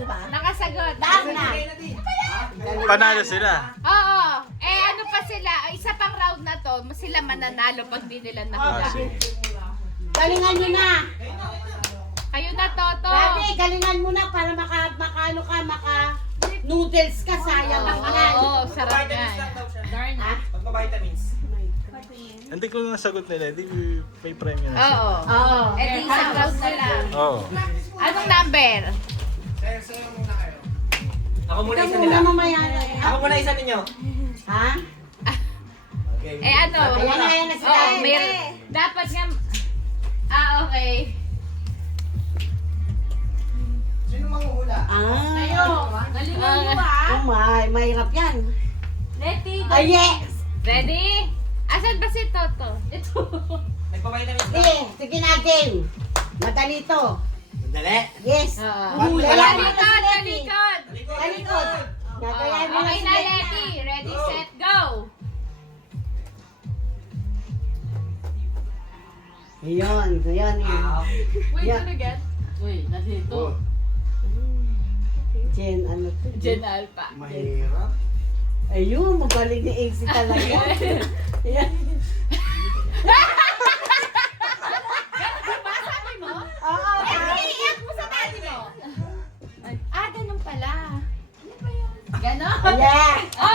ba? Nakasagot. Lahat na. Panalo sila. Oo. Ano pa sila? Isa pang round na to, sila mananalo pag di nila nahula. Sige. Galingan nyo na. Kayo na, Toto. Dati, galingan mo na para noodles ka, sayang ang yan. Oo, sarap yan. Ha? Magpa-vitamins. Hindi ko nasagot nila. Hindi may premyo na siya. Oo. Oo. Di isang round na lang. Oo. Anong number? Ako muna isa Ikaw nila. muna mamaya. Ako muna isa ninyo. Ha? Okay. Ano? Ayan na si Oo, Dante. dapat nga... okay. Sino manguhula? Kayo. Galingan nyo Oh my, mahirap yan. Leti, Ay, yes. ready? Asan ba si Toto? Ito. Nagpa-vitamins na. Sige na, game. Madali to. Dali. Yes. Oo. Gagayahin mo na si Talikod, Leti. talikod. Talikod. Gagayahin mo na Okay si na, Leti. Leti. Ready, set, go. Ayun, ayun. Wait, Yeah. ano again? Wait, nandito. Jen, ano to? Gen Alpha. Mahirap. Ayun, magaling ni AC talaga. Ayan. Sabi mo? Oo. Iiyak mo sa daddy mo. Ganun pala. Ano ba yun? Ganon? Yeah. Oh,